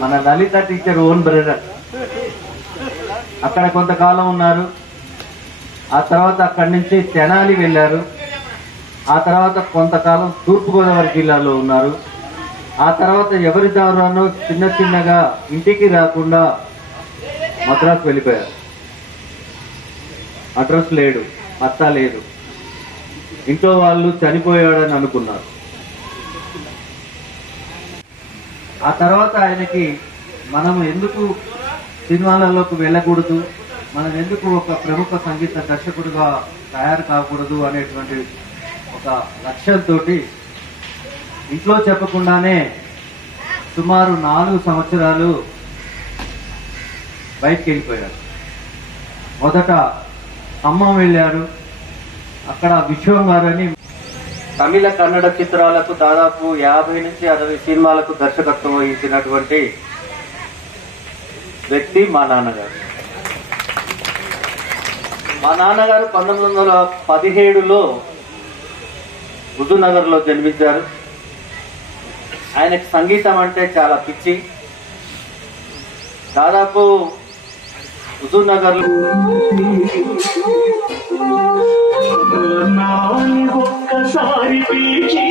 మన లలిత teacher own brother. అక్కడ కొంతకాలం ఉన్నారు. ఆ తర్వాత అక్కడి నుంచి తెనాలి వెళ్ళారు. ఆ తర్వాత కొంతకాలం తూర్పుగోదావరి జిల్లాలో ఉన్నారు. ఆ తర్వాత ఎవరి ద్వారానో చిన్న చిన్నగా ఇంటికి రాకుండా మద్రాసు వెళ్ళిపోయారు. అడ్రస్ లేడు, పత్తా లేదు. ఇంట్లో వాళ్ళు చనిపోయాడని అనుకున్నారు. ఆ తర్వాత ఆయనకి మనం ఎందుకు సినిమాలలోకి వెళ్ళకూడదు, మనం ఎందుకు ఒక ప్రముఖ సంగీత దర్శకుడిగా తయారు కాకూడదు అనేటువంటి ఒక లక్ష్యంతో ఇంట్లో చెప్పకుండానే సుమారు 4 సంవత్సరాలు బయటికి వెళ్ళిపోయారు. మొదట ఖమ్మం వెళ్ళారు. అక్కడ విశ్వం గారని తమిళ కన్నడ చిత్రాలకు దాదాపు 50 నుంచి 60 సినిమాలకు దర్శకత్వం వహించినటువంటి వ్యక్తి మా నాన్నగారు. మా నాన్నగారు 1917లో హుజూర్నగర్ లో జన్మించారు. ఆయనకు సంగీతం అంటే చాలా పిచ్చి. దాదాపు హుజూర్నగర్ లో ఒక్కసారి పీచి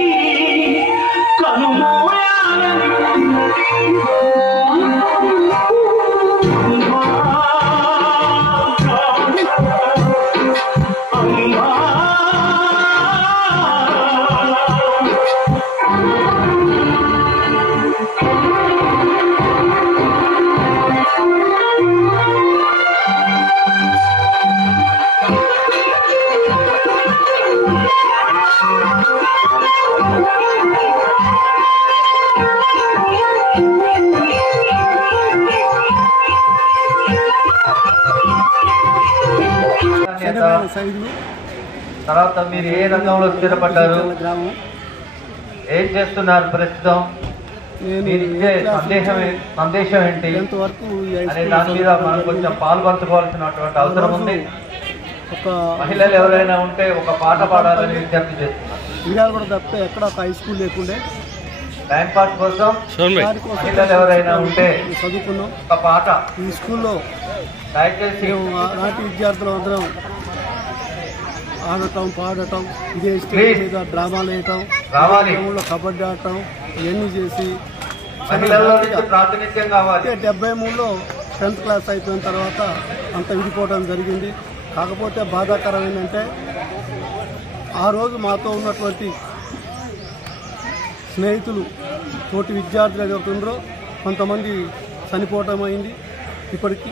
తర్వాత మీరు ఏ రంగంలో స్థిరపడ్డారు, ఏం చేస్తున్నారు ప్రస్తుతం, మీరు ఇచ్చే సందేశం ఏంటి అనే దాని మీద మనం కొంచెం పాల్పంచుకోవాల్సినటువంటి అవసరం ఉంది. మహిళలు ఎవరైనా ఉంటే ఒక పాట పాడాలని విజ్ఞప్తి చేస్తున్నారు. కూడా తప్పితే ఎక్కడ ఒక హై స్కూల్ లేకుండే టైం పాస్ కోసం మహిళలు ఎవరైనా ఉంటే చదువుకున్నాం. ఒక పాట ఈ స్కూల్లో దయచేసి నాటి విద్యార్థులు అందరం ఆడటం, పాడటం, ఇదే స్టేజ్ మీద డ్రామాలు వేయటం, గ్రామంలో కబడ్డీ ఆడటం, ఇవన్నీ చేసి 73లో 10th క్లాస్ అయిపోయిన తర్వాత అంత విడిపోవడం జరిగింది. కాకపోతే బాధాకరం ఏంటంటే ఆ రోజు మాతో ఉన్నటువంటి స్నేహితులు, తోటి విద్యార్థులు ఎవరుతుండ్రో కొంతమంది చనిపోవటం అయింది. ఇప్పటికీ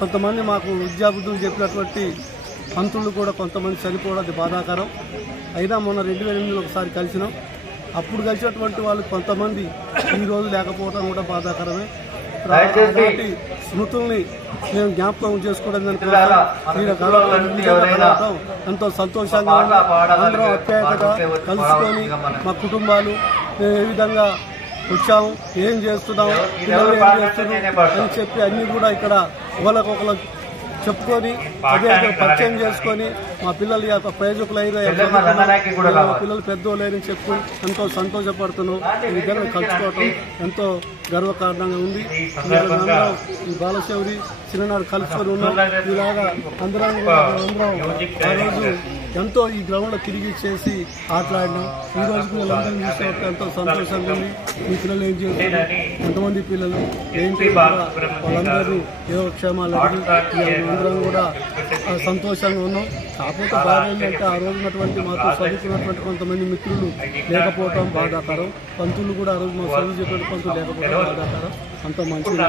కొంతమంది మాకు విద్యాబుద్ధులు చెప్పినటువంటి పంతులు కూడా కొంతమంది చనిపోవడం అది బాధాకరం. అయినా మొన్న 2008లో ఒకసారి కలిసినాం. అప్పుడు కలిసినటువంటి వాళ్ళు కొంతమంది ఈ రోజు లేకపోవడం కూడా బాధాకరమే. అలాంటి స్మృతుల్ని మేము జ్ఞాపకం చేసుకోవడం ఎంతో సంతోషంగా అందరం అప్యాయతగా కలుసుకొని మా కుటుంబాలు మేము ఏ విధంగా వచ్చాము, ఏం చేస్తున్నాం, పిల్లలు ఏం చేస్తున్నాం అని చెప్పి అన్ని కూడా ఇక్కడ ఒకరికొకరు చెప్పుకొని అదే పరిచయం చేసుకొని మా పిల్లలు ప్రయోజకులు అయినా పిల్లలు పెద్దోళ్ళని చెప్పుకొని ఎంతో సంతోషపడుతున్నాం. ఈ విధంగా కలుసుకోవటం ఎంతో గర్వకారణంగా ఉంది. ఈ బాలశౌరి చిన్ననాడు కలుసుకొని ఉన్నాం. ఇలాగా అందరం ఆ రోజు ఎంతో ఈ గ్రౌండ్ లో తిరిగి చేసి ఆటలాడినాం. ఈ రోజు పిల్లలందరం చూసేవారు ఎంతో సంతోషంగా ఉంది. మీ పిల్లలు ఏం చేస్తున్నారు, ఎంతమంది పిల్లలు ఏంటి, వాళ్ళందరినీ యోగక్షేమాలు అడిగి అందరం కూడా సంతోషంగా ఉన్నాం. కాకపోతే బాధ ఏంటంటే ఆ రోజు ఉన్నటువంటి మాతో చదువుకున్నటువంటి కొంతమంది మిత్రులు లేకపోవటం బాధాకరం. పంతులు కూడా ఆ రోజు మా చదువు చెప్పినటువంటి పంతులు లేకపోవడం బాధాకరం. అంత మంచిగా